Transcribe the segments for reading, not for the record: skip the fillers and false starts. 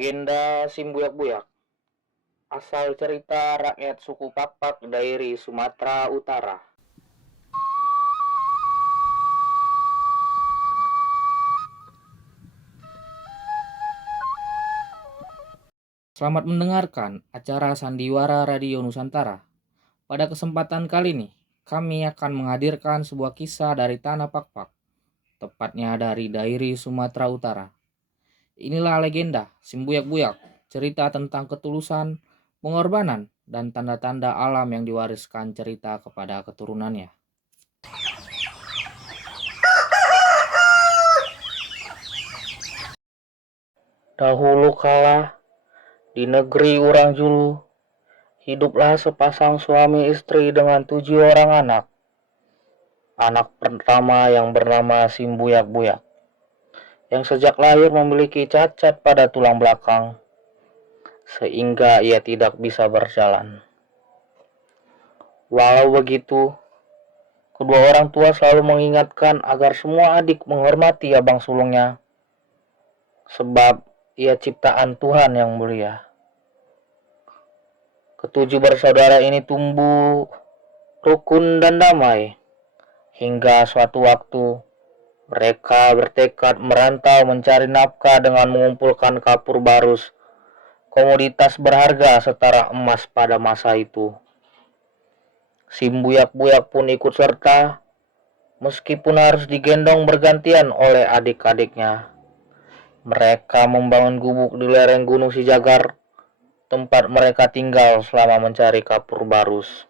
Legenda Simbuyak-Buyak, asal cerita rakyat suku Pakpak dari Sumatera Utara. Selamat mendengarkan acara Sandiwara Radio Nusantara. Pada kesempatan kali ini, kami akan menghadirkan sebuah kisah dari Tanah Pakpak, tepatnya dari daerah Sumatera Utara. Inilah legenda Simbuyak-Buyak, cerita tentang ketulusan, pengorbanan, dan tanda-tanda alam yang diwariskan cerita kepada keturunannya. Dahulu kala, di negeri Urang Julu, hiduplah sepasang suami istri dengan 7 orang anak. Anak pertama yang bernama Simbuyak-Buyak, yang sejak lahir memiliki cacat pada tulang belakang, sehingga ia tidak bisa berjalan. Walau begitu, kedua orang tua selalu mengingatkan agar semua adik menghormati abang sulungnya, sebab ia ciptaan Tuhan yang mulia. Ketujuh bersaudara ini tumbuh rukun dan damai, hingga suatu waktu mereka bertekad merantau mencari nafkah dengan mengumpulkan kapur barus, komoditas berharga setara emas pada masa itu. Simbuyak-Buyak pun ikut serta, meskipun harus digendong bergantian oleh adik-adiknya. Mereka membangun gubuk di lereng Gunung Sijagar, tempat mereka tinggal selama mencari kapur barus.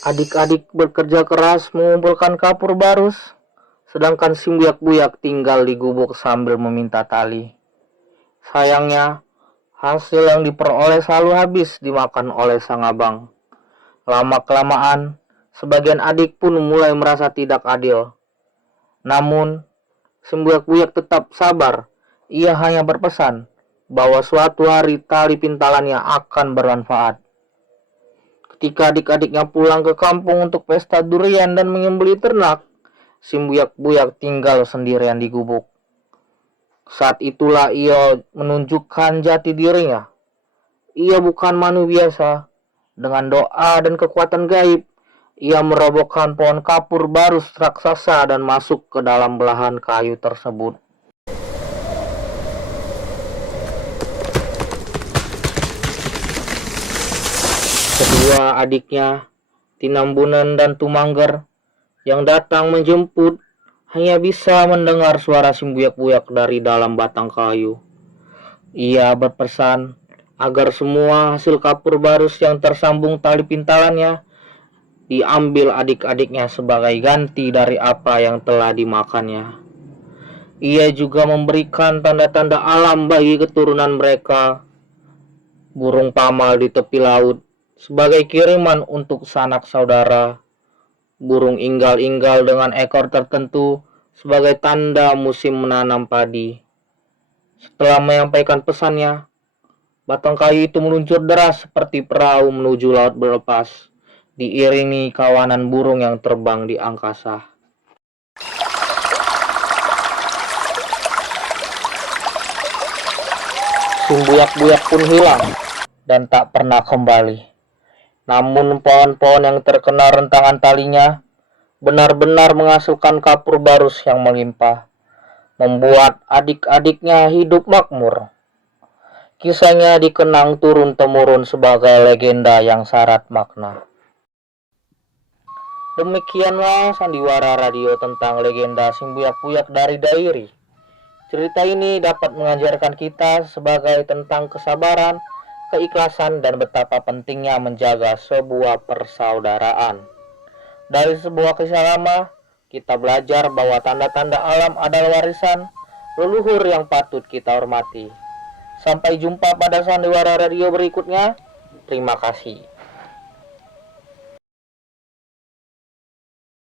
Adik-adik bekerja keras mengumpulkan kapur barus, sedangkan Simbuyak-Buyak tinggal di gubuk sambil meminta tali. Sayangnya, hasil yang diperoleh selalu habis dimakan oleh sang abang. Lama-kelamaan, sebagian adik pun mulai merasa tidak adil. Namun, Simbuyak-Buyak tetap sabar. Ia hanya berpesan bahwa suatu hari tali pintalannya akan bermanfaat. Ketika adik-adiknya pulang ke kampung untuk pesta durian dan menyembelih ternak, Simbuyak-Buyak tinggal sendirian di gubuk. Saat itulah ia menunjukkan jati dirinya. Ia bukan manusia biasa. Dengan doa dan kekuatan gaib, ia merobohkan pohon kapur barus raksasa dan masuk ke dalam belahan kayu tersebut. Kedua adiknya, Tinambunan dan Tumangger, yang datang menjemput, hanya bisa mendengar suara Simbuyak-Buyak dari dalam batang kayu. Ia berpesan agar semua hasil kapur barus yang tersambung tali pintalannya diambil adik-adiknya sebagai ganti dari apa yang telah dimakannya. Ia juga memberikan tanda-tanda alam bagi keturunan mereka. Burung pamal di tepi laut sebagai kiriman untuk sanak saudara. Burung inggal-inggal dengan ekor tertentu sebagai tanda musim menanam padi. Setelah menyampaikan pesannya, batang kayu itu meluncur deras seperti perahu menuju laut berlepas, diiringi kawanan burung yang terbang di angkasa. Simbuyak-Buyak pun hilang dan tak pernah kembali. Namun pohon-pohon yang terkena rentangan talinya benar-benar menghasilkan kapur barus yang melimpah, membuat adik-adiknya hidup makmur. Kisahnya dikenang turun-temurun sebagai legenda yang syarat makna. Demikianlah sandiwara radio tentang legenda Simbuyak-Buyak dari Dairi. Cerita ini dapat mengajarkan kita sebagai tentang kesabaran, keikhlasan, dan betapa pentingnya menjaga sebuah persaudaraan. Dari sebuah kisah lama, kita belajar bahwa tanda-tanda alam adalah warisan leluhur yang patut kita hormati. Sampai jumpa pada sandiwara radio berikutnya. Terima kasih.